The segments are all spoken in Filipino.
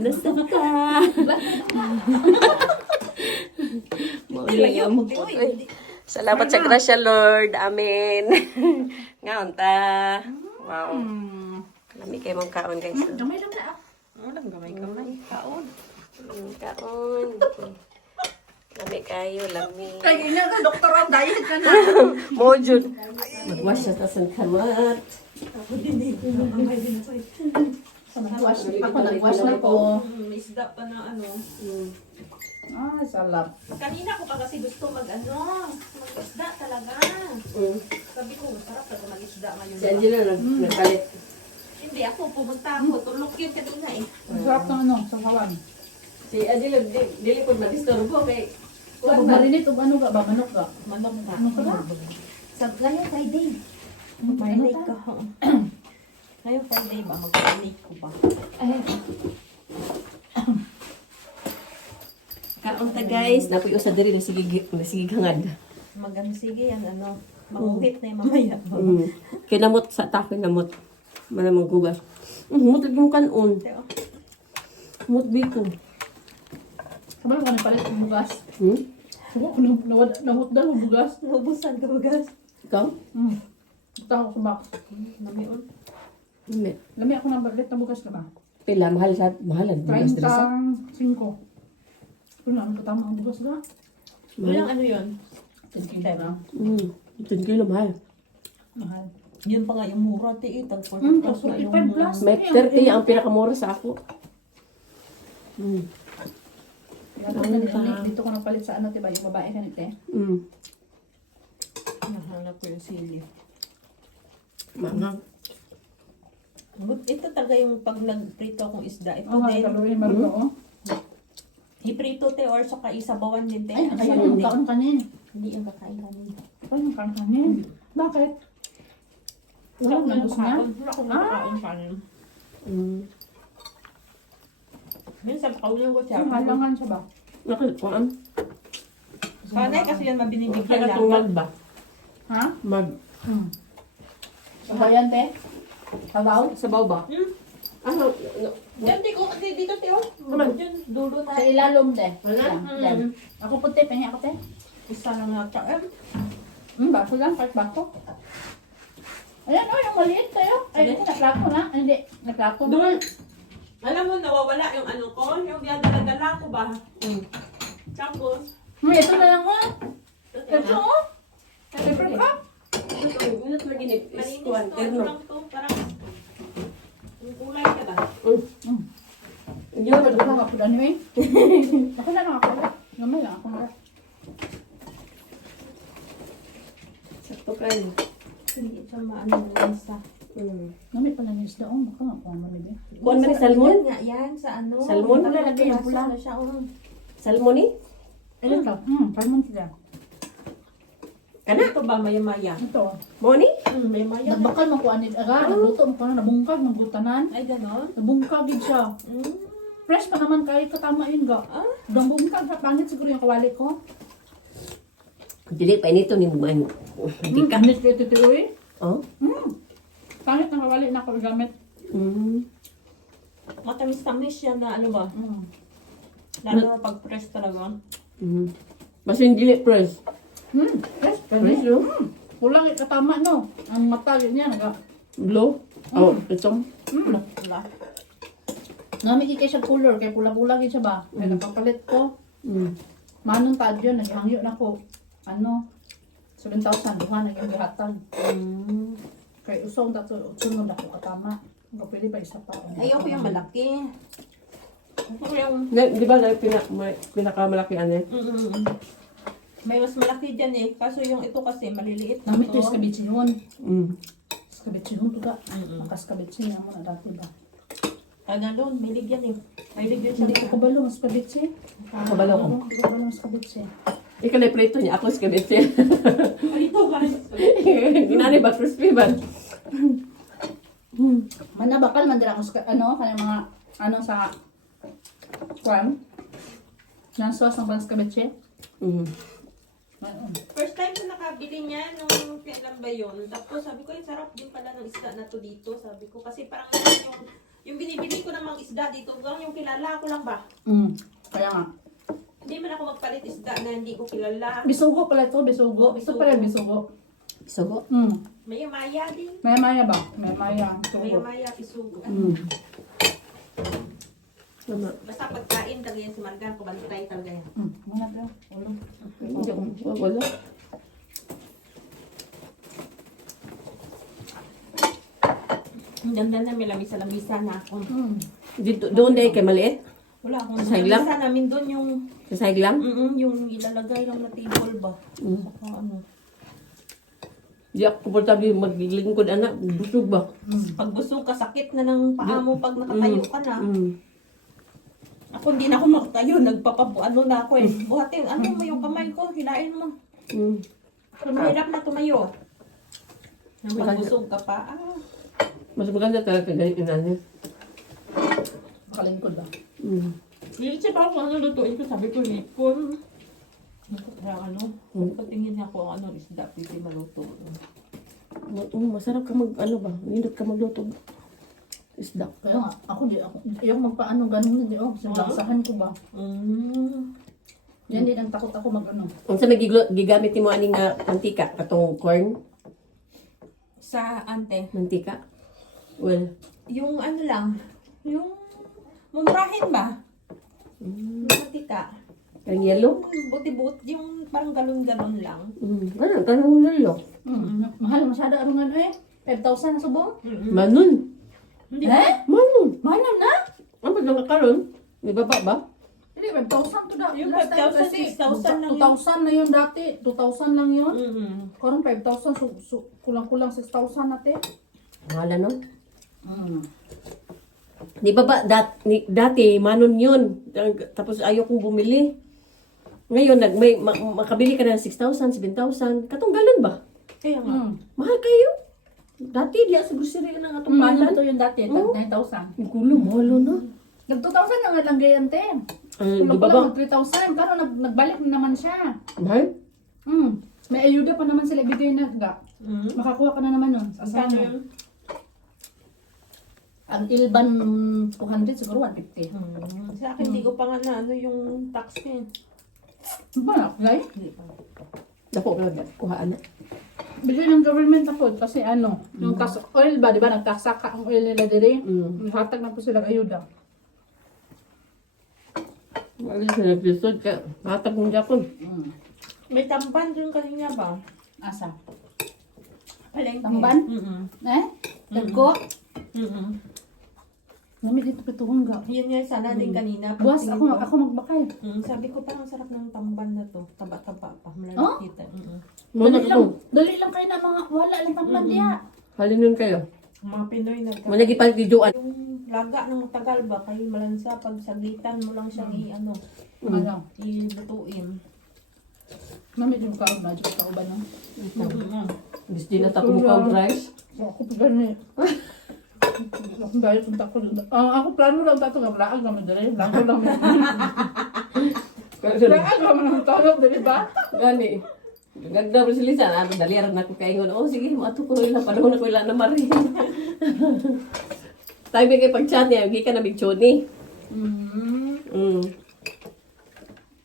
nasa ka. Salamat sa grasya, Lord. Amen. Ngaon ta. Wow. Lami kayo mong kaon, guys. Gamay lang na. Walang gamay-gamay. Kaon. Kaon. Lami kayo, lami. Kaya nga ka, doktor ang diet ka na. Mojud. Magwash siya sa kamar. Ako din dito. Gamay din ako eh. Ako nag-wash na po. May isda pa na ano. Ah, salap. Kanina ko pa kasi gusto mag-isda talaga. Sabi ko, masarap talaga mag-isda ngayon. Si Angela nagpalit. Hindi ako, pumunta ako. Tulog yun kanina eh. Sarap ng ano, sa kawan. Si Angela, dili ko madisturbo kay Kung marinate o ano ka ba? Manok ka? Manok na. Ano ka ba? Sa ngayon Friday. Ano Friday ka. Ngayon Friday ba? Mag-donate ko ba? kaon ta, guys. Napuy usa diri sige hangad. Magano sige yan ano. Mamuhit na yung mamaya. Kinamot sa ta kinamot. Manamang gugas. Mut lagi mo kanon. Mut biko. Kabalo ka palit ng bugas. Suko ko namutdan ng bugas. Naubusan ka bagas. Ikaw? Taho ko ba? Namion. Hindi. Lami ako ng palit ng bugas ka ba? Pila mahalan bugas diri sa. 35. Kung ano ka tama ang bugas ka? Walang ano yun? 10 kilo na. 10 kilo mahal. Mahal. Yun pa nga yung mura, te. Tagpon Plus 45 plus. May 30 ang pinakamura sa ako. Dito ko napalit sa ano, diba? Yung babae ka nito eh. Nahanap ko yung sili. Mangang. Ito talaga yung pag nagprito akong isda. Ito Oo, din. kaluhin marulo oh. Iprito te or saka isabawan din te. Ay, Ang kaya sarap yung din. kaon kanin. Hindi yung kakain kami. Ay, yung kaon kanin. Bakit? Wala Wala na gusto niya? Wala akong nakakain kanin. Minsan pakaulong ko siya. Yung halangan siya ba? Kuan. Panay kasi yan mabinibigyan Kaya lang. tungad ba? Ha? Mag. Sabayan, te? Sabaw? Sabaw ba? Ano? Diyan, dito te oh. Naman. Diyan, dulo na. Sa ilalom, te. Wala? Yan. Ako po, te. Pengi ako, te. Isa lang na siya. Baso lang. Kahit baso. Ayan, oh, yung maliit tayo. Ay, ito, naklako na. Ay, hindi. Naklako na. Doon. Alam mo, nawawala yung ano ko. Yung dala ko ba? Tapos, Ito na lang, oh. Ito, oh. Paper cup. Minut lagi ni malinis kuan to. Ano terno. lang to. Parang, yung kulay ka ba? Hindi Ako ba na ako lang, eh. Ako na lang ako. Gamay lang ako na. sakto kayo? Hindi siya maano ng isa. Gamay pa lang yung isda, oh. Baka nga kung ano din. Kuan man ni salmon? Yan nga, yan sa ano. Salmon? Wala, lagay yung pula. Na siya, oh. Salmon ni? Ano ito? Salmon sila. Kana? Ito ba, maya-maya? Ito. Mo ni? Maya-maya. Nagbakal mo ko anit aga, nagluto mo ko na, nabungkag, nagutanan. Ay, ganon? Nabungkag yun siya. Fresh pa naman kahit katama yun ga. Nabungkag sa pangit siguro yung kawali ko. Dili pa inito ni man. Hindi ka. Ganit ko ito eh. Oh. Pangit na kawali na ako gamit. Matamis-tamis siya na ano ba? Lalo na pag press talaga. Basta yung dili press. Fresh pa Fresh niya. no? Kulang katama no. Ang mata yun niya naga. Blow. Oh, itong. Wala. Nami kay siya color kay pula-pula gid siya ba. Kaya nakapalit ko. Manong taad yun, naghangyo na ko. Ano? 7,000 duha na yung bihatag. Kay usong dato sunod ako katama. Nga pwede ba isa pa? Ayoko yung malaki. Ayoko yung... Di ba na pinakamalaki ano eh? May mas malaki dyan eh. Kaso yung ito kasi maliliit na Nami to is kabitsi yun. Skabitsi yun to ga. Makaskabitsi niya mo na dati ba? Kaya doon, may ligyan eh. May ligyan siya. Hindi ko kabalo mas kabitsi. Kabalo ko. Hindi ko kabalo mas kabitsi. Ikaw na prito niya. Ako sa kabit siya. Ay, ito guys. Ginani ba? Crispy ba? Manabakal man dira ko sa ano kanang mga ano sa kwan. Nasa sa bang kabitsi. First time ko nakabili niya nung kailan ba yun. Tapos sabi ko, sarap din pala ng isda na to dito. Sabi ko, kasi parang Yung binibili ko namang isda dito, yung kilala ko lang ba? Kaya nga. Hindi man ako magpalit isda na hindi ko kilala. Bisugo pala ito, bisugo. Ito pala yung bisugo. Sugo. Maya-maya din. Maya-maya ba? Maya-maya. Bisugo. Maya-maya, pisugo. Tama. Basta pagkain talaga yan si Marga, kubantay talaga yan. Mga daw. Ulo. Wala. Ang ganda na may lamisa-lamisa na ako. Dito, doon dahil kay maliit? Wala akong Sa higlang? lamisa namin doon yung Sa sahig lang? yung ilalagay lang na table ba. Saka ano. Di ako komportable maglingkod anak. Busog ba? Pag busog ka, sakit na ng paa mo pag nakatayo ka na. Ako hindi na ako makatayo, ano na ako eh. Buhatin, ano mo yung kamay ko, hilain mo. Mahirap na tumayo. Pag busog ka pa, Mas maganda talaga ganit yung nanin. Makalingkod ba? Nilisip ako kung ano lutuin ko, sabi ko, hipon. Kaya ano, patingin niya ako ang ano, isda, pwede maluto. Masarap ka nindot ka magluto. Isda. Kaya nga, ako yung magpaano, ganun na di ako. Sinaksahan ko ba? Yan din ang takot ako mag-ano. Kung sa gigamit mo aning mantika, katong corn, Sa ante, mantika. Well, yung ano lang, yung mumurahin ba? Matika. ang yellow. Buti-buti, yung parang galon-galon lang. Ano, kanong lalo. Mahal, masyado arungan eh. 5,000 na subong? Manon. Hindi Manon. Mahal na? Ano ba nang karon? May baba ba? Hindi, 5,000 to daw. Yung Last time 5,000, kasi, 6,000 lang yun. 2,000 na yun dati. 2,000 lang yun. Karon 5,000, kulang-kulang 6,000 natin. Wala no? Di ba dati, manon yun. Tapos ayaw kong bumili. Ngayon, makabili ka na ng 6,000, 7,000. Katong galon ba? Kaya nga. Mahal kayo. Dati, diya sa grocery ng atong Mahal na pandan. to yung dati, 9,000. Ang gulo, mahalo na. Nag-2,000 na nga lang gayan, te. Di ba ba? Kulang-kulang 3,000. Karon nagbalik na naman siya. Mahal? May ayuda pa naman sila ibigay na. Makakuha ka na naman nun. Saan yun? Ang ilban 200 siguro 150. Sa akin, hindi ko pa nga na ano yung tax ko eh. Ba, guys? Hindi pa. Dako ka na, kuhaan na. Bigay ng government ako kasi ano, yung tax oil ba, di ba? Nagtasaka ang oil nila dire. Hatag na po sila ayuda. Wala sa episode ka. Hatag ng Japon. May tamban dun kanina ba? Asa? Palengke. Tamban? Eh? Dagko? Nami dito pituhong ga. Yun nga sana din kanina. Buwas, Pagtingin ako magbakay. sabi ko parang sarap ng tamban na to. Taba-taba pa. Oh? Malalakita. Dali lang kayo na mga wala lang tamban diya. Halin yun kayo. Mga Pinoy Managi pa videoan. yung laga ng tagal ba kayo malansa pag saglitan mo lang siyang Ano? ilutuin. Nami din ka ba dito ka uban no? Bis di na tapos mukhang rice. Ako pa gani. Ako dahil kung tako. Ako plano lang tato nga laag naman dali. Laag lang. Laag naman tayo dali ba? Gani. Gagda mo sila sa ano, daliran na ko kaingon. Oh, sige, mato ko rin lang. Panahon na ko ilan na marin. Tayo kay pag-chat niya, hindi ka na bigchoni.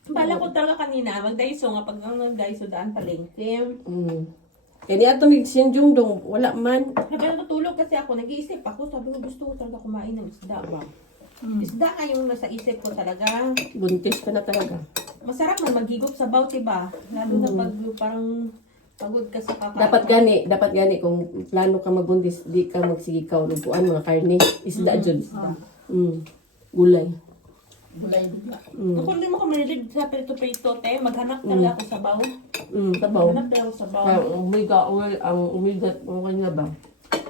Bala ko talaga kanina, mag-daiso nga pag nag-daiso daan palengke. Kaya niya ito sinjung dong, wala man. Habang natutulog kasi ako, nag-iisip ako, sabi ko gusto ko talaga kumain ng isda ba? Isda nga yung nasa isip ko talaga. Buntis ka na talaga. Masarap man maghigop sa baw, diba? Lalo na pag parang pagod ka sa kakain. Dapat gani, kung plano ka magbuntis, di ka magsigikaw, lubuan, mga karne, isda dyan. Gulay. Gulay bigla. Kung hindi mo ka marilig sa prito-prito, te, maghanap talaga ako sa baw. Tabaw. Maghanap talaga ako sa baw. Ang umigat, okay nga ba?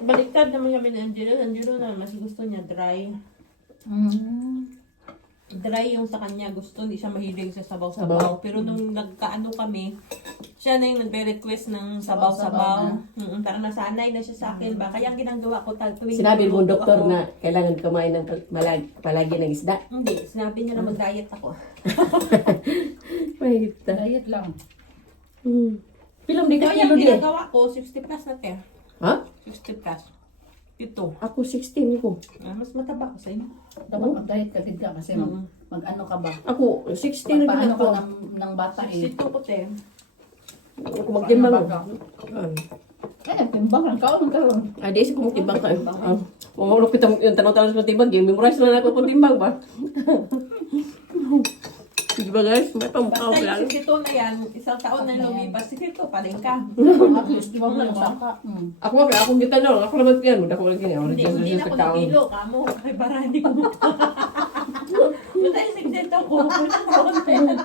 Baliktad naman kami ni Angelo. Angelo na mas gusto niya dry. Dry yung sa kanya gusto, hindi siya mahilig sa sabaw-sabaw. Pero nung nagkaano kami, siya na yung nagre-request ng sabaw-sabaw. Parang nasanay na siya sa akin ba? Kaya ang ginagawa ko tuwing Sinabi mo, niluluto doktor, ako- na kailangan kumain ng palagi ng isda. Hindi, sinabi niya na mag-diet ako. Wait. Diet lang. Pilam di ka Kaya kilo ang di. ginagawa ko, 60 plus na te. Ha? 60 plus. Ito. Ako 16 ko. Mas mataba ko sa inyo. Dapat mag-diet ka din ka kasi mag-ano ka ba? Ako 16 na Paano ako. ka ng bata eh. Ito ko, te. Ako magtimbang. Paano timbang lang ka o karon. Di sa kung timbang ka. Kung ano kita yung tanong-tanong sa timbang, memorize na ako kung timbang ba. Di ba guys? May pamukha ko Basta lang. yung 62 na yan, isang taon na lumipas, 62 pa rin ka. At least di ba lang saka. Ako nga, akong gitanong. Ako naman yan. Ako lang ganyan. Hindi na ako nagkilo, kamo. Kay Barani ko. Basta yung 62 ko, isang taon na yan.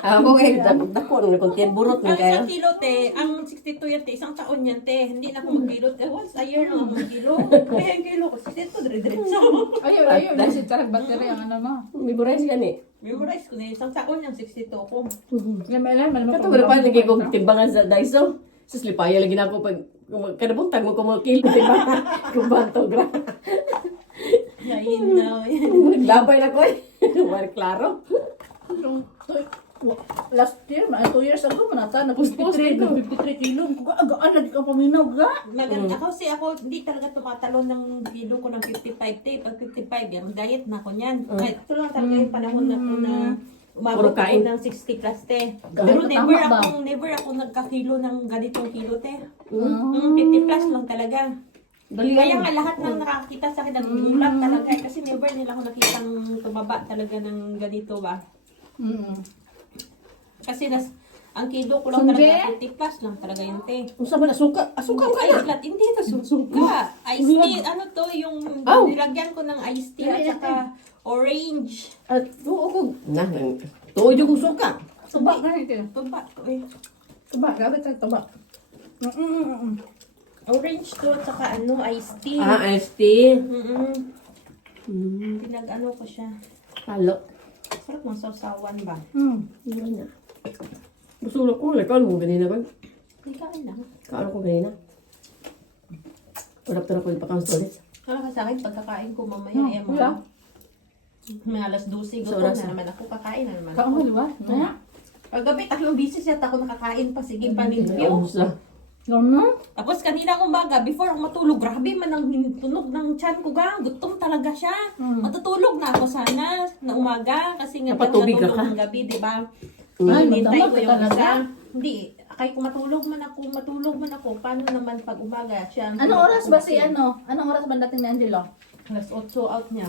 Ako eh, dako. Kung tiyan burot na Ang kaya. isang kilo, te, ang 62 yan, te, isang taon yan, te. Hindi na ako magkilo. Once a year lang ako magkilo. Kaya yung kilo ko, 62, dire-diretso. Ayaw, kasi tarag battery ang ano mo. Memorize gani. Memorize ko na isang taon yan, 62 ko. Yan may alam, Kato wala pa lagi ko timbangan sa Daiso. Sus lipaya lagi na ako pag kadabuntag mo ko mo kilo diba? Kung bato gra. Yain na, yan. Naglabay na ko eh. War klaro. Last year, 2 years ago, manata, Puspos dito. 53 kilo. Agaan na di ka paminaw, ga? Maganda kasi ako, hindi talaga tumatalon ng kilo ko ng 55 te. Pag 55 yan, diet na ako niyan. Kahit ito lang talaga yung panahon na po na umabot Puro kain. ako ng 60 plus te. Kahit Pero matama ba? never ako nagkakilo ng ganitong kilo te. 50 plus lang talaga. Dali Kaya lang. nga lahat ng nakakita sa akin nagugulat talaga kasi never nila ako nakitang tumaba talaga ng ganito ba. Kasi ang kilo ko lang Sunje? talaga 50 plus lang talaga yun te. Unsa man asuka? Asuka ka Ay, na. lahat, hindi ito susuka. Iced tea, ano to, yung Aw. nilagyan ko ng iced tea at saka orange. At tuo ko. Na, tuo jud ko suka. Tuba ka ito. Tuba ko eh. Tuba, gabit sa tuba. Orange to at saka ano, iced tea. ST. Pinag-ano ko siya. Halo. Sarap ng sausawan ba? Yun na. Gusto ko, lakaw mo ganina ba? Hindi kain lang. Kaano ko ganina? Tarap-tarap ko ipakang storage. Kala ka sa akin, pagkakain ko mamaya, eh, Wala. may alas 12, Sa gutom oras na naman ako, kakain na naman Kaon ako. mo, di ba? Naya? Paggabi, 3 bisis yata ako nakakain pa, sige, palimpyo. Usa. Gano'n? Tapos kanina umaga, before ako matulog, grabe man ang tunog ng tiyan ko ga. Gutom talaga siya. Matutulog na ako sana na umaga kasi nga Napatubig ka natulog ka? ng gabi, di ba? Ay, Hinintay magdamag ko ka yung talaga. isa. Hindi, kaya kung matulog man ako, paano naman pag umaga siya? Anong oras ba si ano? Anong oras ba dating ni Angelo? Alas 8 out niya.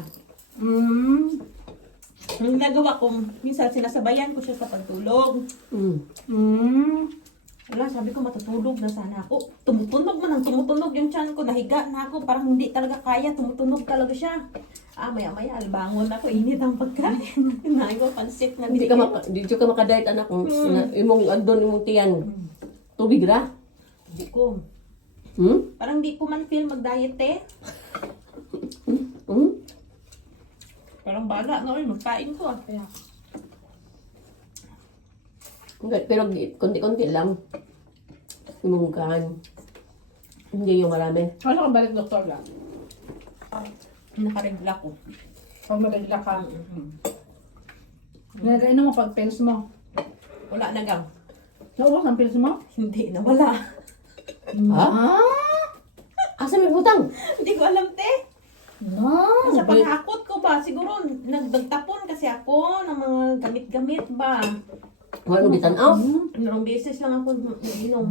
Ang nagawa ko, minsan sinasabayan ko siya sa pagtulog. Wala, sabi ko matutulog na sana ako. Tumutunog yung tiyan ko. Nahiga na ako. Parang hindi talaga kaya. Tumutunog talaga siya. Maya-maya, albangon ako. Init ang pagkain. Kinain ko, pansit na Hindi ka makadiet anak ko. Imong andon imong tiyan. Tubig ra. Hindi ko. Parang hindi ko man feel mag-diet eh. Parang bala na magkain ko. Kaya. Pero konti-konti lang. Imong kan. Hindi yung marami. Ano ka balik doktor lang? Nakaregla ko. Pag magagla ka. Nagainom mo pag pills mo. Wala na gang. Naubos ang pills mo? Hindi na wala. Ha? Asa may butang? Hindi ko alam te. No. Sa paghakot ko ba, siguro nagtapon kasi ako ng mga gamit-gamit ba. Wala mo bitanaw? Narong beses lang ako inom.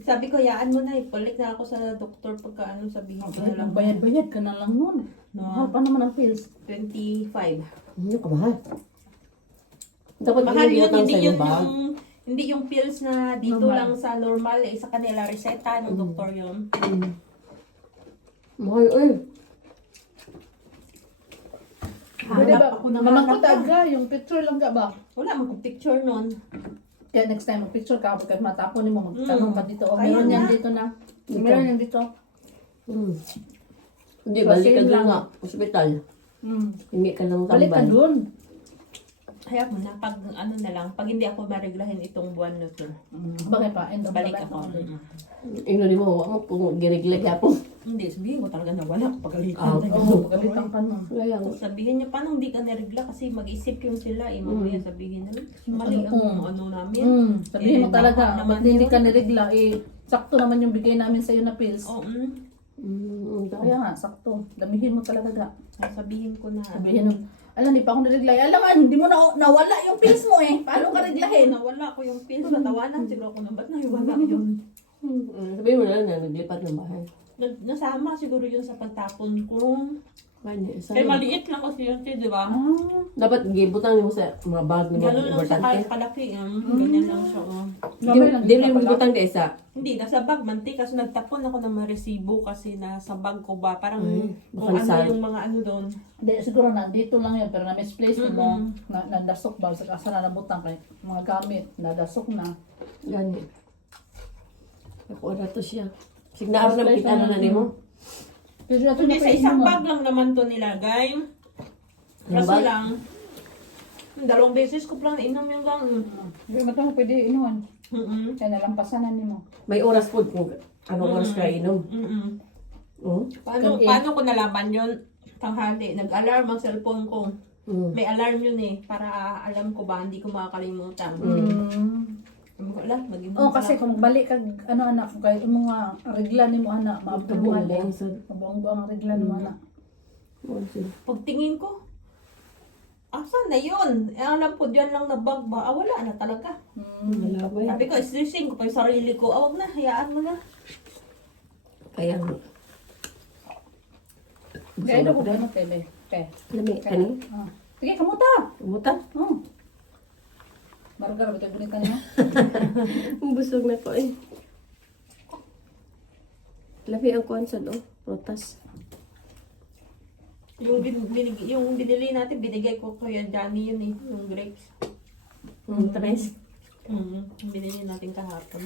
Sabi ko, yaan mo na, ipalit na ako sa doktor pagka ano sabihin ko na lang. Bayad-bayad ka na lang nun. Mahal pa naman ang pills. 25. Ano ka mahal? Dapat Mahal yun, binibigyan hindi sa yun iyong bag. hindi yung pills na dito Normal. lang sa normal, sa kanila reseta ng doktor yun. Mahal eh. Pwede ba? Hanap ako ng Naman ko hanap. taga, yung picture lang ka ba? Wala man kong picture nun. Kaya next time, mag-picture ka, pagkat matapon mo, magtanong ka dito. O, Kaya meron yan nga. dito na. Meron yan dito. Hindi, So, balik ka same doon lang. nga. Hospital. Hindi ka lang Balik ka tambal. dun. Kaya mo na, pag ano na lang, pag hindi ako mareglahin itong buwan na to, Bagay pa, end of the balik life ako. ulit. Ino di mo, wala mo kung giniglag po. Hindi, sabihin ko talaga na wala. Pagalitan Ah, tayo. Oo, pagalitan ka nun. Kaya nga. Sabihin niya, paano hindi ka naregla? Kasi mag-isip yung sila. Mamaya sabihin nila, mali ang ano namin. Sabihin mo talaga, baka naman ba't hindi yun. ka niregla, sakto naman yung bigay namin sa'yo na pills. Oo, Kaya nga, sakto. Damihin mo talaga ga. sabihin ko na. Sabihin mo, alam, hindi pa ako nireglay. Alam nga, hindi mo nawala yung pills mo eh. Paano ka reglahin? Nawala ko yung pills. Natawanan siguro ko na, ba't naiwala yun? Sabihin mo na lang na naglipat ng bahay. Nasama siguro yun sa pagtapon ko. Kanya, Kaya maliit lang kasi yun, di ba? dapat gibutang mo sa mga bag ni Gano'n lang siya importante. kalaki. Ganyan lang siya. Di mo gibutang di isa. Hindi, nasa bag, manti. Kasi nagtapon ako ng mga resibo kasi nasa bag ko ba. Parang baka kung ano saan. yung mga ano doon. Hindi, siguro nandito lang yun. Pero na-misplace mo, nadasok ba? Sa kasa na nabutang kay mga gamit, nadasok na. Gani. Ako na to siya. Signaro na kita na ni mo. Pero ito Hindi, na sa isang bag lang naman to nilagay. Kaso bag? lang, 2 beses ko lang inom yung gang. Hindi mo ito pwede inuwan. Mm-mm. Kaya nalampasan na mo. May oras po kung anong oras ka inom. Mm-mm. Oh? Paano ko nalaman yun? Tanghali, nag-alarm ang cellphone ko. Mm. May alarm yun eh, para alam ko ba, hindi ko makakalimutan. Wala, mag-inom Oh, kasi kung balik kag ano anak, kay yung mga regla ni mo anak, maabtuhan eh. Buong-buong sa... Mabuang-buang ang regla ni mo anak. Pagtingin ko, asan na yun? Alam ko dyan lang na bag ba? Wala na talaga. Wala ba yan? Sabi ko, stressing ko pa yung sarili ko. Wag na, hayaan mo na. Kaya nga. Kaya ito kung ano, tebe. Lami, kani? Sige, kamuta! Umutan? Oh. Marga, ito gunitan niya. Busog na ko eh. Labi ang kuwan sa do. Protas. Yung binili natin, binigay ko kaya Johnny yun eh. Yung grapes. Tres. Yung binili natin kahapon.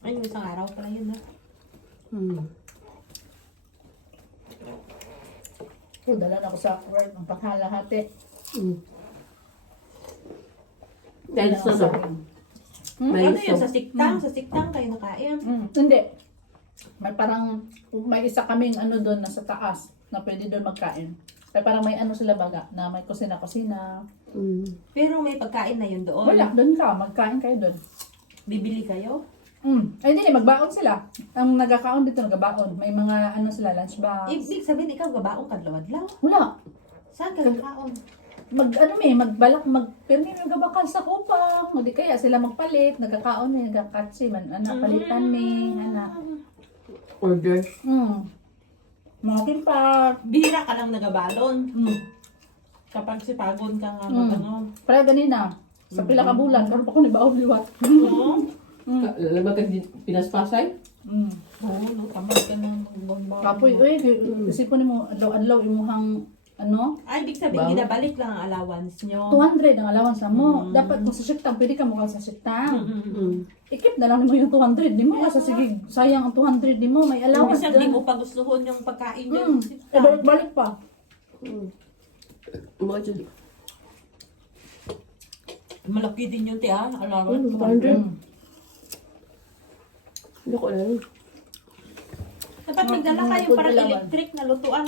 Ay, yung isang araw pala yun na. So, dala na ako sa work, ang panghalahati. Dahil sa do. May Ano yun, so. sa siktang? Sa siktang kayo nakain. Hindi. May parang, may isa kaming ano doon nasa taas na pwede doon magkain. Kaya parang may ano sila baga na may kusina-kusina. Pero may pagkain na yun doon. Wala, doon ka. Magkain kayo doon. Bibili kayo? Ay, hindi. Magbaon sila. Ang nagkakaon dito, nagabaon. May mga ano sila, lunch box. Ibig sabihin, ikaw gabaong kadlaw-adlaw. Wala. Saan ka nagkaon? Magbalak, pero may nagabakal sa kupang. O di kaya sila magpalit. Nagkakaon eh, nagkakatsi man. Anak, palitan me. Anak. Order. Mga timpak. Bihira ka lang nagabalon. Kapag sipagon ka nga mag-ano. Para ganina. Sa pila ka bulan, karon pa ko ni baon liwat. Oo. Alam ka pinaspasay? Oo, no, tamad ka na magbambang. Kapoy, uy, isipon mo, adlaw-adlaw, imuhang, ano, Ay, ibig sabihin, ginabalik lang ang allowance nyo. 200 ang allowance mo. Dapat kung sa siktang, pwede ka mukha sa siktang. Ikip na lang mo yung 200. Di mo kasi sige, sayang ang 200 di mo. May allowance Minsan, di doon. mo pa gustuhon yung pagkain nyo. Balik pa. Mga dyan. Malaki din yung tiya, allowance. 200. Hindi ko alam. Dapat magdala kayo Good parang allowance. electric na lutuan.